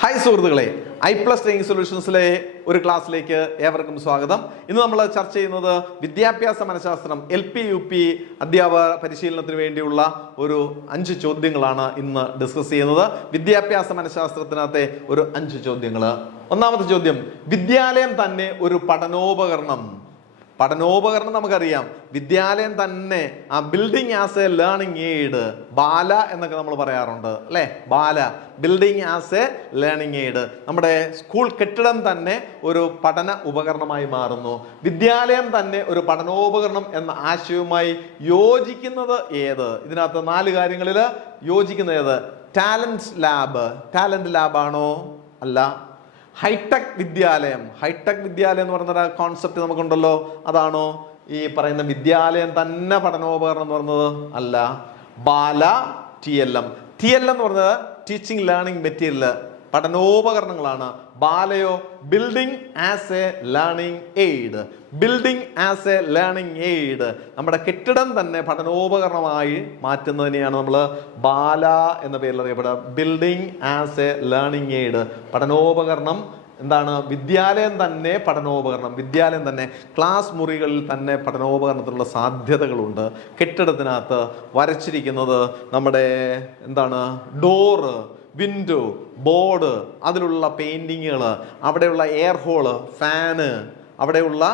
Hi സുഹൃത്തുക്കളെ, I+ training സൊല്യൂഷൻസിലെ ഒരു ക്ലാസ്സിലേക്ക് ഏവർക്കും സ്വാഗതം. ഇന്ന് നമ്മൾ ചർച്ച ചെയ്യുന്നത് വിദ്യാഭ്യാസ മനഃശാസ്ത്രം LP UP അധ്യാപക പരിശീലനത്തിന് വേണ്ടിയുള്ള ഒരു 5 ചോദ്യങ്ങളാണ് ഇന്ന് ഡിസ്കസ് ചെയ്യുന്നത്. വിദ്യാഭ്യാസ മനഃശാസ്ത്രത്തിനകത്തെ ഒരു 5 ചോദ്യങ്ങൾ. ഒന്നാമത്തെ ചോദ്യം, വിദ്യാലയം തന്നെ ഒരു പഠനോപകരണം നമുക്കറിയാം. വിദ്യാലയം തന്നെ ആ building as a learning aid, BaLA എന്നൊക്കെ നമ്മൾ പറയാറുണ്ട് അല്ലേ? BaLA, building as a learning aid. നമ്മുടെ സ്കൂൾ കെട്ടിടം തന്നെ ഒരു പഠന ഉപകരണമായി മാറുന്നു. വിദ്യാലയം തന്നെ ഒരു പഠനോപകരണം എന്ന ആശയവുമായി യോജിക്കുന്നത് ഏത്? ഇതിനകത്ത് 4 കാര്യങ്ങളിൽ യോജിക്കുന്നത് ഏത്? ടാലന്റ് ലാബാണോ? അല്ല. ഹൈടെക് വിദ്യാലയം എന്ന് പറയുന്ന കോൺസെപ്റ്റ് നമുക്കുണ്ടല്ലോ, അതാണോ ഈ പറയുന്ന വിദ്യാലയം തന്നെ പഠനോപകരണം എന്ന് പറയുന്നത്? അല്ല. ബാല, TLM എന്ന് പറയുന്നത് ടീച്ചിങ് ലേണിംഗ് മെറ്റീരിയൽ, പഠനോപകരണങ്ങളാണ്. ബാലയോ building as a learning aid, നമ്മുടെ കെട്ടിടം തന്നെ പഠനോപകരണമായി മാറ്റുന്നതിനെയാണ് നമ്മൾ ബാല എന്ന പേരിൽ അറിയപ്പെടുക. Building as a learning aid, പഠനോപകരണം. എന്താണ്? വിദ്യാലയം തന്നെ പഠനോപകരണം. വിദ്യാലയം തന്നെ ക്ലാസ് മുറികളിൽ തന്നെ പഠനോപകരണത്തിനുള്ള സാധ്യതകളുണ്ട്. കെട്ടിടത്തിനകത്ത് വരച്ചിരിക്കുന്നത് നമ്മുടെ എന്താണ്? ഡോറ്, വിൻഡോ, ബോർഡ്, അതിലുള്ള പെയിന്റിങ്ങുകൾ, അവിടെയുള്ള എയർ ഹോള്, ഫാന്, അവിടെയുള്ള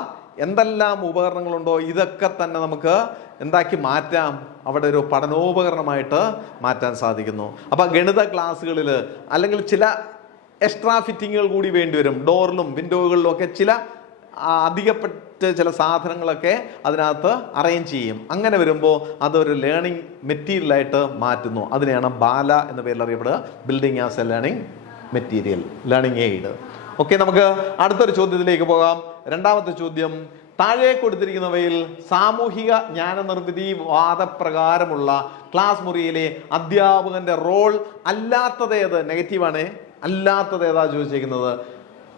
എന്തെല്ലാം ഉപകരണങ്ങളുണ്ടോ ഇതൊക്കെ തന്നെ നമുക്ക് എന്താക്കി മാറ്റാം? അവിടെ ഒരു പഠനോപകരണമായിട്ട് മാറ്റാൻ സാധിക്കുന്നു. അപ്പം ഗണിത ക്ലാസ്സുകളിൽ അല്ലെങ്കിൽ ചില എക്സ്ട്രാ ഫിറ്റിങ്ങുകൾ കൂടി വേണ്ടിവരും. ഡോറിലും വിൻഡോകളിലും ഒക്കെ ചില അധികപ്പെട്ട ചില സാധനങ്ങളൊക്കെ അതിനകത്ത് അറേഞ്ച് ചെയ്യും. അങ്ങനെ വരുമ്പോൾ അതൊരു ലേണിംഗ് മെറ്റീരിയലായിട്ട് മാറ്റുന്നു. അതിനെയാണ് ബാല എന്ന പേരിൽ അറിയപ്പെടുക, building as a learning material, learning aid. Okay, നമുക്ക് അടുത്തൊരു ചോദ്യത്തിലേക്ക് പോകാം. രണ്ടാമത്തെ ചോദ്യം, താഴെ കൊടുത്തിരിക്കുന്നവയിൽ സാമൂഹിക ജ്ഞാനനിർമ്മിതി വാദപ്രകാരമുള്ള ക്ലാസ് മുറിയിലെ അധ്യാപകന്റെ റോൾ അല്ലാത്തതേത്? നെഗറ്റീവാണ്. അല്ലാത്തതേതാ ചോദിച്ചിരിക്കുന്നത്?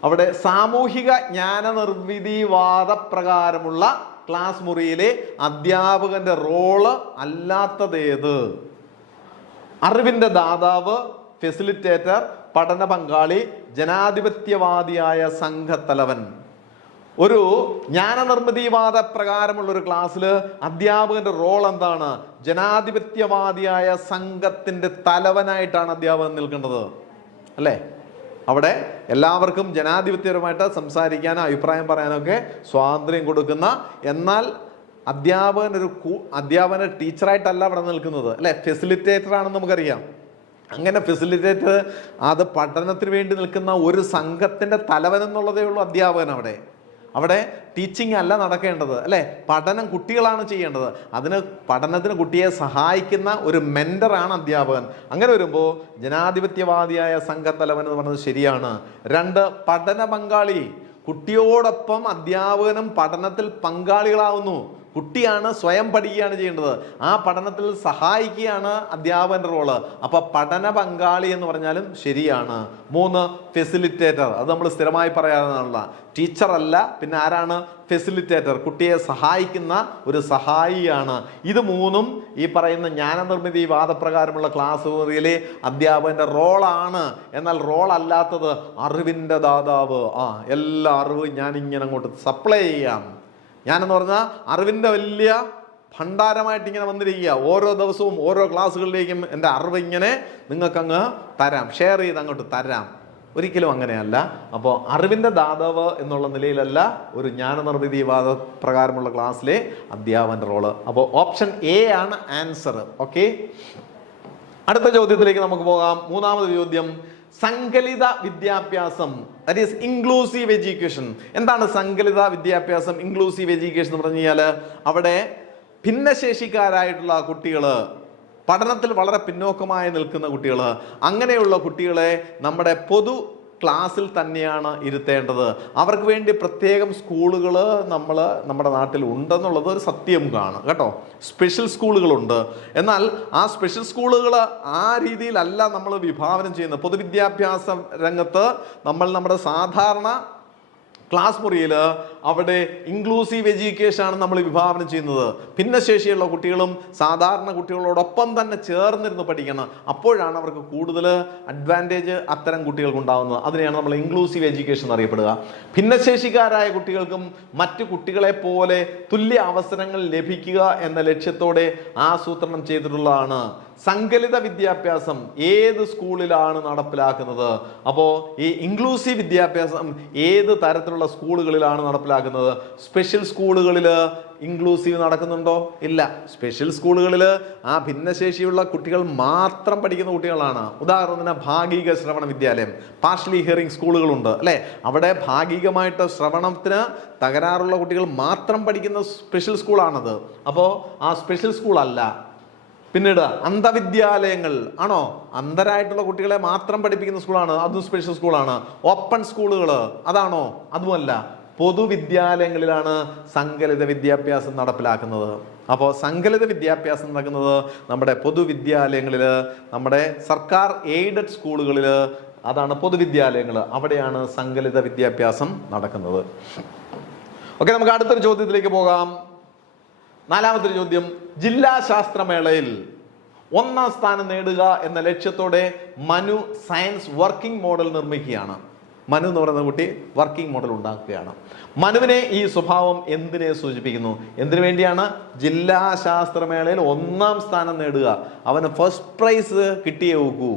അവിടെ സാമൂഹിക ജ്ഞാനനിർമ്മിതി വാദപ്രകാരമുള്ള ക്ലാസ് മുറിയിലെ അധ്യാപകന്റെ റോള് അല്ലാത്തതേത്? അറിവിന്റെ ദാതാവ്, ഫെസിലിറ്റേറ്റർ, പഠന പങ്കാളി, ജനാധിപത്യവാദിയായ സംഘത്തലവൻ. ഒരു ജ്ഞാനനിർമ്മിതിവാദ പ്രകാരമുള്ള ഒരു ക്ലാസ്സിൽ അധ്യാപകന്റെ റോൾ എന്താണ്? ജനാധിപത്യവാദിയായ സംഘത്തിന്റെ തലവനായിട്ടാണ് അധ്യാപകൻ നിൽക്കേണ്ടത് അല്ലേ? അവിടെ എല്ലാവർക്കും ജനാധിപത്യപരമായിട്ട് സംസാരിക്കാനോ അഭിപ്രായം പറയാനൊക്കെ സ്വാതന്ത്ര്യം കൊടുക്കുന്ന, എന്നാൽ അധ്യാപകൻ ടീച്ചറായിട്ടല്ല അവിടെ നിൽക്കുന്നത് അല്ലെ? ഫെസിലിറ്റേറ്റർ ആണെന്ന് നമുക്കറിയാം. അങ്ങനെ ഫെസിലിറ്റേറ്റർ, അത് പഠനത്തിന് വേണ്ടി നിൽക്കുന്ന ഒരു സംഘത്തിന്റെ തലവൻ എന്നുള്ളതേ ഉള്ളൂ അധ്യാപകൻ. അവിടെ ടീച്ചിങ് അല്ല നടക്കേണ്ടത് അല്ലേ? പഠനം കുട്ടികളാണ് ചെയ്യേണ്ടത്. പഠനത്തിന് കുട്ടിയെ സഹായിക്കുന്ന ഒരു മെന്ററാണ് അധ്യാപകൻ. അങ്ങനെ വരുമ്പോൾ ജനാധിപത്യവാദിയായ സംഘത്തലവൻ എന്ന് പറയുന്നത് ശരിയാണ്. 2, പഠന പങ്കാളി. കുട്ടിയോടൊപ്പം അധ്യാപകനും പഠനത്തിൽ പങ്കാളികളാവുന്നു. കുട്ടിയാണ് സ്വയം പഠിക്കുകയാണ് ചെയ്യേണ്ടത്. ആ പഠനത്തിൽ സഹായിക്കുകയാണ് അധ്യാപകന്റെ റോള്. അപ്പൊ പഠന പങ്കാളി എന്ന് പറഞ്ഞാലും ശരിയാണ്. 3, ഫെസിലിറ്റേറ്റർ. അത് നമ്മൾ സ്ഥിരമായി പറയാവുന്നതാണല്ലോ. ടീച്ചർ അല്ല, പിന്നെ ആരാണ്? ഫെസിലിറ്റേറ്റർ, കുട്ടിയെ സഹായിക്കുന്ന ഒരു സഹായിയാണ്. ഇത് 3ഉം ഈ പറയുന്ന ജ്ഞാനനിർമ്മിതി വാദപ്രകാരമുള്ള ക്ലാസ് മുറിയിലെ അധ്യാപകന്റെ റോളാണ്. എന്നാൽ റോൾ അല്ലാത്തത് അറിവിന്റെ ദാതാവ്. എല്ലാ അറിവും ഞാനിങ്ങനെ അങ്ങോട്ട് സപ്ലൈ ചെയ്യാം. ഞാനെന്ന് പറഞ്ഞാൽ അറിവിൻ്റെ വലിയ ഭണ്ഡാരമായിട്ട് ഇങ്ങനെ വന്നിരിക്കുക. ഓരോ ദിവസവും ഓരോ ക്ലാസ്സുകളിലേക്കും എൻ്റെ അറിവ് ഇങ്ങനെ നിങ്ങൾക്കങ്ങ് തരാം, ഷെയർ ചെയ്ത് അങ്ങോട്ട് തരാം. ഒരിക്കലും അങ്ങനെയല്ല. അപ്പോൾ അറിവിൻ്റെ ദാതാവ് എന്നുള്ള നിലയിലല്ല ഒരു ജ്ഞാനനിർമ്മിതിവാദ പ്രകാരമുള്ള ക്ലാസ്സിലെ അധ്യാപകൻ്റെ റോള്. അപ്പോൾ ഓപ്ഷൻ A ആണ് ആൻസർ. ഓക്കെ, അടുത്ത ചോദ്യത്തിലേക്ക് നമുക്ക് പോകാം. മൂന്നാമത്തെ ചോദ്യം, സങ്കലിത വിദ്യാഭ്യാസം, ദാറ്റ് ഈസ് ഇൻക്ലൂസീവ് എഡ്യൂക്കേഷൻ. എന്താണ് സങ്കലിത വിദ്യാഭ്യാസം, ഇൻക്ലൂസീവ് എഡ്യൂക്കേഷൻ എന്ന് പറഞ്ഞു കഴിഞ്ഞാൽ അവിടെ ഭിന്നശേഷിക്കാരായിട്ടുള്ള കുട്ടികൾ, പഠനത്തിൽ വളരെ പിന്നോക്കമായി നിൽക്കുന്ന കുട്ടികൾ, അങ്ങനെയുള്ള കുട്ടികളെ നമ്മുടെ പൊതു ക്ലാസ്സിൽ തന്നെയാണ് ഇരുത്തേണ്ടത്. അവർക്ക് വേണ്ടി പ്രത്യേകം സ്കൂളുകൾ നമ്മുടെ നാട്ടിൽ ഉണ്ടെന്നുള്ളത് ഒരു സത്യം കേട്ടോ. സ്പെഷ്യൽ സ്കൂളുകളുണ്ട്. എന്നാൽ ആ സ്പെഷ്യൽ സ്കൂളുകൾ ആ രീതിയിലല്ല നമ്മൾ വിഭാവനം ചെയ്യുന്നത്. പൊതുവിദ്യാഭ്യാസ രംഗത്ത് നമ്മൾ നമ്മുടെ സാധാരണ ക്ലാസ് മുറിയിൽ അവിടെ ഇൻക്ലൂസീവ് എഡ്യൂക്കേഷൻ ആണ് നമ്മൾ വിഭാവനം ചെയ്യുന്നത്. ഭിന്നശേഷിയുള്ള കുട്ടികളും സാധാരണ കുട്ടികളോടൊപ്പം തന്നെ ചേർന്നിരുന്ന് പഠിക്കണം. അപ്പോഴാണ് അവർക്ക് കൂടുതൽ അഡ്വാൻറ്റേജ് അത്തരം കുട്ടികൾക്ക് ഉണ്ടാകുന്നത്. അതിനെയാണ് നമ്മൾ ഇൻക്ലൂസീവ് എഡ്യൂക്കേഷൻ എന്നറിയപ്പെടുക. ഭിന്നശേഷിക്കാരായ കുട്ടികൾക്കും മറ്റു കുട്ടികളെ പോലെ തുല്യ അവസരങ്ങൾ ലഭിക്കുക എന്ന ലക്ഷ്യത്തോടെ ആസൂത്രണം ചെയ്തിട്ടുള്ളതാണ്. സങ്കലിത വിദ്യാഭ്യാസം ഏത് സ്കൂളിലാണ് നടപ്പിലാക്കുന്നത്? അപ്പോൾ ഈ ഇൻക്ലൂസീവ് വിദ്യാഭ്യാസം ഏത് തരത്തിലുള്ള സ്കൂളുകളിലാണ് നടപ്പിലാക്കുന്നത്? സ്പെഷ്യൽ സ്കൂളുകളിൽ ഇൻക്ലൂസീവ് നടക്കുന്നുണ്ടോ? ഇല്ല. സ്പെഷ്യൽ സ്കൂളുകളിൽ ആ ഭിന്നശേഷിയുള്ള കുട്ടികൾ മാത്രം പഠിക്കുന്ന കുട്ടികളാണ്. ഉദാഹരണത്തിന് ഭാഗിക ശ്രവണ വിദ്യാലയം, പാർഷ്യലി ഹിയറിംഗ് സ്കൂളുകളുണ്ട് അല്ലേ? അവിടെ ഭാഗികമായിട്ട് ശ്രവണത്തിന് തകരാറുള്ള കുട്ടികൾ മാത്രം പഠിക്കുന്ന സ്പെഷ്യൽ സ്കൂളാണത്. അപ്പോൾ ആ സ്പെഷ്യൽ സ്കൂൾ അല്ല. പിന്നീട് അന്ധവിദ്യാലയങ്ങൾ ആണോ? അന്ധരായിട്ടുള്ള കുട്ടികളെ മാത്രം പഠിപ്പിക്കുന്ന സ്കൂളാണ്, അതും സ്പെഷ്യൽ സ്കൂളാണ്. ഓപ്പൺ സ്കൂളുകൾ അതാണോ? അതുമല്ല. പൊതുവിദ്യാലയങ്ങളിലാണ് സങ്കലിത വിദ്യാഭ്യാസം നടപ്പിലാക്കുന്നത്. അപ്പോൾ സങ്കലിത വിദ്യാഭ്യാസം നടക്കുന്നത് നമ്മുടെ പൊതുവിദ്യാലയങ്ങളിൽ, നമ്മുടെ സർക്കാർ എയ്ഡഡ് സ്കൂളുകളിൽ, അതാണ് പൊതുവിദ്യാലയങ്ങൾ. അവിടെയാണ് സങ്കലിത വിദ്യാഭ്യാസം നടക്കുന്നത്. ഓക്കെ, നമുക്ക് അടുത്തൊരു ചോദ്യത്തിലേക്ക് പോകാം. 4-ാമത്തെ ചോദ്യം, ജില്ലാ ശാസ്ത്രമേളയിൽ 1ാം സ്ഥാനം നേടുക എന്ന ലക്ഷ്യത്തോടെ മനു സയൻസ് വർക്കിംഗ് മോഡൽ നിർമ്മിക്കുകയാണ്. മനു എന്ന് പറയുന്ന കുട്ടി വർക്കിംഗ് മോഡൽ ഉണ്ടാക്കുകയാണ്. മനുവിനെ ഈ സ്വഭാവം എന്തിനെ സൂചിപ്പിക്കുന്നു? എന്തിനു വേണ്ടിയാണ്? ജില്ലാ ശാസ്ത്രമേളയിൽ 1ാം സ്ഥാനം നേടുക, അവന് ഫസ്റ്റ് പ്രൈസ് കിട്ടിയേ നോക്കൂ.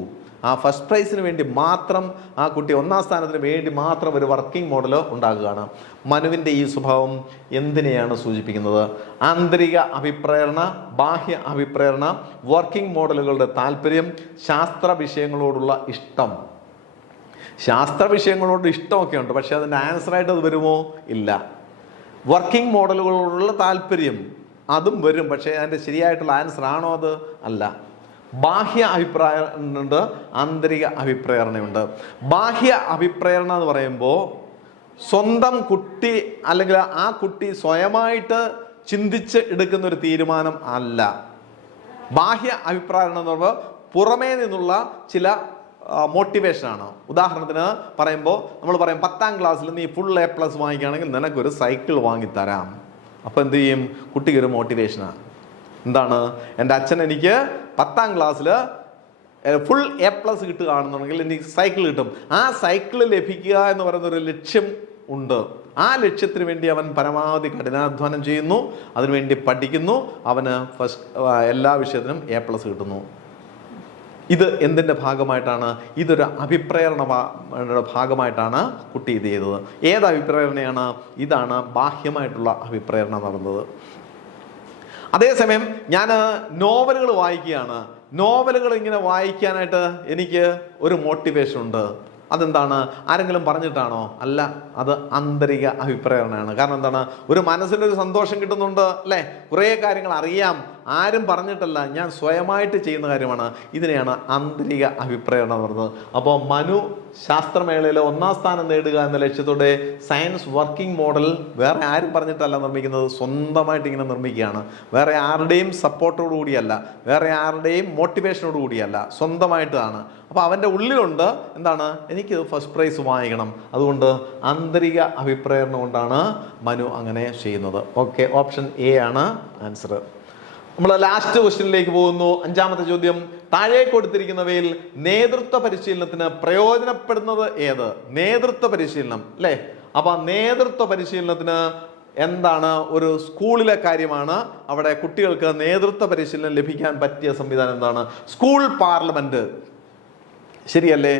ആ ഫസ്റ്റ് പ്രൈസിന് വേണ്ടി മാത്രം ആ കുട്ടി 1ാം സ്ഥാനത്തിന് വേണ്ടി മാത്രം ഒരു വർക്കിംഗ് മോഡൽ ഉണ്ടാകുകയാണ്. മനുവിൻ്റെ ഈ സ്വഭാവം എന്തിനെയാണ് സൂചിപ്പിക്കുന്നത്? ആന്തരിക അഭിപ്രേരണ, ബാഹ്യ അഭിപ്രേരണ, വർക്കിംഗ് മോഡലുകളുടെ താല്പര്യം, ശാസ്ത്ര വിഷയങ്ങളോടുള്ള ഇഷ്ടം. ശാസ്ത്ര വിഷയങ്ങളോട് ഇഷ്ടമൊക്കെ ഉണ്ട്, പക്ഷെ അതിൻ്റെ ആൻസറായിട്ട് അത് വരുമോ? ഇല്ല. വർക്കിംഗ് മോഡലുകളോടുള്ള താല്പര്യം അതും വരും, പക്ഷേ അതിൻ്റെ ശരിയായിട്ടുള്ള ആൻസർ ആണോ? അത് അല്ല. ബാഹ്യ അഭിപ്രായമുണ്ട്, ആന്തരിക അഭിപ്രേരണയുണ്ട്. ബാഹ്യ അഭിപ്രേരണ എന്ന് പറയുമ്പോൾ സ്വന്തം കുട്ടി അല്ലെങ്കിൽ ആ കുട്ടി സ്വയമായിട്ട് ചിന്തിച്ച് എടുക്കുന്ന ഒരു തീരുമാനം അല്ല. ബാഹ്യ അഭിപ്രായം എന്ന് പറയുമ്പോൾ പുറമേ നിന്നുള്ള ചില മോട്ടിവേഷനാണ്. ഉദാഹരണത്തിന് പറയുമ്പോൾ നമ്മൾ പറയും 10ാം ക്ലാസ്സിൽ നീ ഫുൾ A+ വാങ്ങിക്കുകയാണെങ്കിൽ നിനക്കൊരു സൈക്കിൾ വാങ്ങിത്തരാം. അപ്പോൾ എന്ത് ചെയ്യും? കുട്ടിക്ക് ഒരു മോട്ടിവേഷനാണ്. എന്താണ്? എൻ്റെ അച്ഛൻ എനിക്ക് 10ാം ക്ലാസ്സിൽ ഫുൾ A+ കിട്ടുകയാണെന്നുണ്ടെങ്കിൽ എനിക്ക് സൈക്കിൾ കിട്ടും. ആ സൈക്കിൾ ലഭിക്കുക എന്ന് പറയുന്ന ഒരു ലക്ഷ്യം ഉണ്ട്. ആ ലക്ഷ്യത്തിന് വേണ്ടി അവൻ പരമാവധി കഠിനാധ്വാനം ചെയ്യുന്നു, അതിനുവേണ്ടി പഠിക്കുന്നു, അവന് എല്ലാ വിഷയത്തിനും A+ കിട്ടുന്നു. ഇത് എന്തിൻ്റെ ഭാഗമായിട്ടാണ്? ഇതൊരു അഭിപ്രേരണയുടെ ഭാഗമായിട്ടാണ് കുട്ടി ഇത് ചെയ്തത്. ഏത് അഭിപ്രേരണയാണ്? ഇതാണ് ബാഹ്യമായിട്ടുള്ള അഭിപ്രേരണ നടന്നത്. അതേസമയം ഞാൻ നോവലുകൾ വായിക്കുകയാണ്. നോവലുകൾ ഇങ്ങനെ വായിക്കാനായിട്ട് എനിക്ക് ഒരു മോട്ടിവേഷൻ ഉണ്ട്. അതെന്താണ്? ആരെങ്കിലും പറഞ്ഞിട്ടാണോ? അല്ല, അത് ആന്തരിക അഭിപ്രേരണയാണ്. കാരണം എന്താണ്? ഒരു മനസ്സിനൊരു സന്തോഷം കിട്ടുന്നുണ്ട് അല്ലേ? കുറേ കാര്യങ്ങൾ അറിയാം, ആരും പറഞ്ഞിട്ടല്ല, ഞാൻ സ്വയമായിട്ട് ചെയ്യുന്ന കാര്യമാണ്. ഇതിനെയാണ് ആന്തരിക അഭിപ്രേരണ പറയുന്നത്. അപ്പോൾ മനു ശാസ്ത്രമേളയിൽ 1ാം സ്ഥാനം നേടുക എന്ന ലക്ഷ്യത്തോടെ സയൻസ് വർക്കിംഗ് മോഡൽ വേറെ ആരും പറഞ്ഞിട്ടല്ല നിർമ്മിക്കുന്നത്, സ്വന്തമായിട്ട് ഇങ്ങനെ നിർമ്മിക്കുകയാണ്. വേറെ ആരുടെയും സപ്പോർട്ടോടു കൂടിയല്ല, വേറെ ആരുടെയും മോട്ടിവേഷനോട് കൂടിയല്ല, സ്വന്തമായിട്ടാണ്. അപ്പോൾ അവൻ്റെ ഉള്ളിലുണ്ട് എന്താണ്? എനിക്ക് ഫസ്റ്റ് പ്രൈസ് വാങ്ങിക്കണം. അതുകൊണ്ട് ആന്തരിക അഭിപ്രേരണ കൊണ്ടാണ് മനു അങ്ങനെ ചെയ്യുന്നത്. ഓക്കെ, ഓപ്ഷൻ എ ആണ് ആൻസർ. നമ്മൾ ലാസ്റ്റ് ക്വസ്റ്റ്യനിലേക്ക് പോകുന്നു. 5-ാമത്തെ ചോദ്യം, താഴെ കൊടുത്തിരിക്കുന്നവയിൽ നേതൃത്വ പരിശീലനത്തിന് പ്രയോജനപ്പെടുന്നത് ഏത്? നേതൃത്വ പരിശീലനം അല്ലേ? അപ്പൊ നേതൃത്വ പരിശീലനത്തിന് എന്താണ്? ഒരു സ്കൂളിലെ കാര്യമാണ്. അവിടെ കുട്ടികൾക്ക് നേതൃത്വ പരിശീലനം ലഭിക്കാൻ പറ്റിയ സംവിധാനം എന്താണ്? School parliament. ശരിയല്ലേ?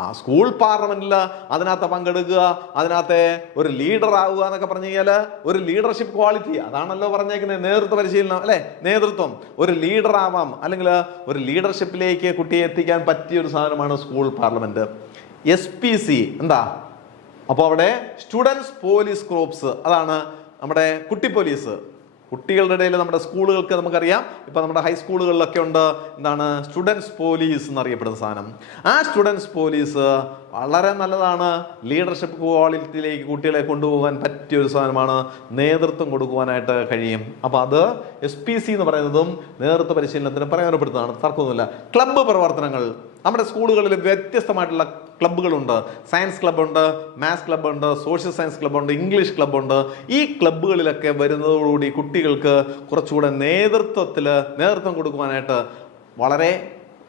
ആ സ്കൂൾ പാർലമെന്റിൽ അതിനകത്ത് പങ്കെടുക്കുക, അതിനകത്തെ ഒരു ലീഡർ ആവുക എന്നൊക്കെ പറഞ്ഞു കഴിഞ്ഞാൽ ഒരു ലീഡർഷിപ്പ് ക്വാളിറ്റി, അതാണല്ലോ പറഞ്ഞേക്കുന്നത്. നേതൃത്വ പരിശീലനം അല്ലെ? നേതൃത്വം, ഒരു ലീഡർ ആവാം, അല്ലെങ്കിൽ ഒരു ലീഡർഷിപ്പിലേക്ക് കുട്ടിയെ എത്തിക്കാൻ പറ്റിയ ഒരു സാധനമാണ് സ്കൂൾ പാർലമെന്റ്. SPC എന്താ? അപ്പോൾ അവിടെ സ്റ്റുഡൻസ് പോലീസ് കോർപ്സ്, അതാണ് നമ്മുടെ കുട്ടി പോലീസ്. കുട്ടികളുടെ ഇടയിൽ നമ്മുടെ സ്കൂളുകൾക്ക് നമുക്കറിയാം, ഇപ്പം നമ്മുടെ ഹൈസ്കൂളുകളിലൊക്കെ ഉണ്ട് എന്താണ്? സ്റ്റുഡൻസ് പോലീസ് എന്നറിയപ്പെടുന്ന സാധനം. ആ സ്റ്റുഡൻസ് പോലീസ് വളരെ നല്ലതാണ്. ലീഡർഷിപ്പ് ക്വാളിറ്റിയിലേക്ക് കുട്ടികളെ കൊണ്ടുപോകാൻ പറ്റിയൊരു സാധനമാണ്. നേതൃത്വം കൊടുക്കുവാനായിട്ട് കഴിയും. അപ്പോൾ അത് SPC എന്ന് പറയുന്നതും നേതൃത്വ പരിശീലനത്തിന് പ്രയോജനപ്പെടുത്തുന്നതാണ്, തർക്കമൊന്നുമില്ല. ക്ലബ്ബ് പ്രവർത്തനങ്ങൾ, നമ്മുടെ സ്കൂളുകളിൽ വ്യത്യസ്തമായിട്ടുള്ള ക്ലബ്ബുകളുണ്ട്. സയൻസ് ക്ലബ്ബുണ്ട്, മാത്സ് ക്ലബ്ബുണ്ട്, സോഷ്യൽ സയൻസ് ക്ലബ്ബുണ്ട്, ഇംഗ്ലീഷ് ക്ലബ്ബുണ്ട്. ഈ ക്ലബ്ബുകളിലൊക്കെ വരുന്നതോടുകൂടി കുട്ടികൾക്ക് കുറച്ചുകൂടെ നേതൃത്വം കൊടുക്കുവാനായിട്ട് വളരെ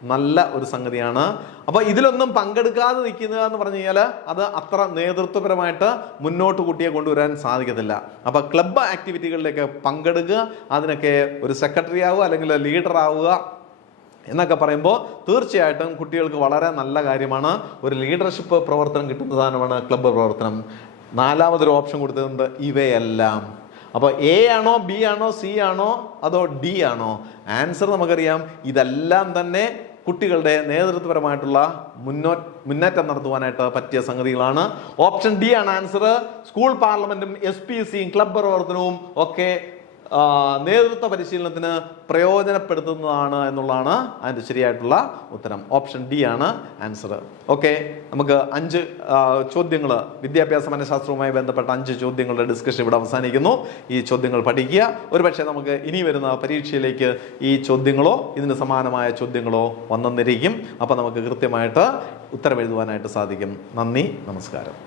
നല്ല ഒരു സംഗതിയാണ്. അപ്പോൾ ഇതിലൊന്നും പങ്കെടുക്കാതെ നിൽക്കുക എന്ന് പറഞ്ഞു കഴിഞ്ഞാൽ അത് അത്ര നേതൃത്വപരമായിട്ട് മുന്നോട്ട് കുട്ടിയെ കൊണ്ടുവരാൻ സാധിക്കത്തില്ല. അപ്പോൾ ക്ലബ്ബ് ആക്ടിവിറ്റികളിലേക്ക് പങ്കെടുക്കുക, അതിനൊക്കെ ഒരു സെക്രട്ടറി ആവുക അല്ലെങ്കിൽ ലീഡർ ആവുക എന്നൊക്കെ പറയുമ്പോൾ തീർച്ചയായിട്ടും കുട്ടികൾക്ക് വളരെ നല്ല കാര്യമാണ്. ഒരു ലീഡർഷിപ്പ് പ്രവർത്തനം കിട്ടുന്ന സാധനമാണ് ക്ലബ്ബ് പ്രവർത്തനം. നാലാമതൊരു ഓപ്ഷൻ കൊടുത്തിട്ടുണ്ട് ഇവയെല്ലാം. അപ്പോൾ എ ആണോ, ബി ആണോ, സി ആണോ, അതോ ഡി ആണോ? ആൻസർ നമുക്കറിയാം, ഇതെല്ലാം തന്നെ കുട്ടികളുടെ നേതൃത്വപരമായിട്ടുള്ള മുന്നേറ്റം നടത്തുവാനായിട്ട് പറ്റിയ സംഗതികളാണ്. ഓപ്ഷൻ ഡി ആണ് ആൻസർ. സ്കൂൾ പാർലമെന്റും SPCയും ക്ലബ്ബ് പ്രവർത്തനവും ഒക്കെ നേതൃത്വ പരിശീലനത്തിന് പ്രയോജനപ്പെടുത്തുന്നതാണ് എന്നുള്ളതാണ് അതിൻ്റെ ശരിയായിട്ടുള്ള ഉത്തരം. ഓപ്ഷൻ ഡി ആണ് ആൻസർ. ഓക്കെ, നമുക്ക് 5 ചോദ്യങ്ങൾ, വിദ്യാഭ്യാസ മനഃശാസ്ത്രവുമായി ബന്ധപ്പെട്ട 5 ചോദ്യങ്ങളുടെ ഡിസ്കഷൻ ഇവിടെ അവസാനിക്കുന്നു. ഈ ചോദ്യങ്ങൾ പഠിക്കുക. ഒരുപക്ഷെ നമുക്ക് ഇനി വരുന്ന പരീക്ഷയിലേക്ക് ഈ ചോദ്യങ്ങളോ ഇതിന് സമാനമായ ചോദ്യങ്ങളോ വന്നെന്നിരിക്കും. അപ്പോൾ നമുക്ക് കൃത്യമായിട്ട് ഉത്തരം എഴുതുവാനായിട്ട് സാധിക്കും. നന്ദി, നമസ്കാരം.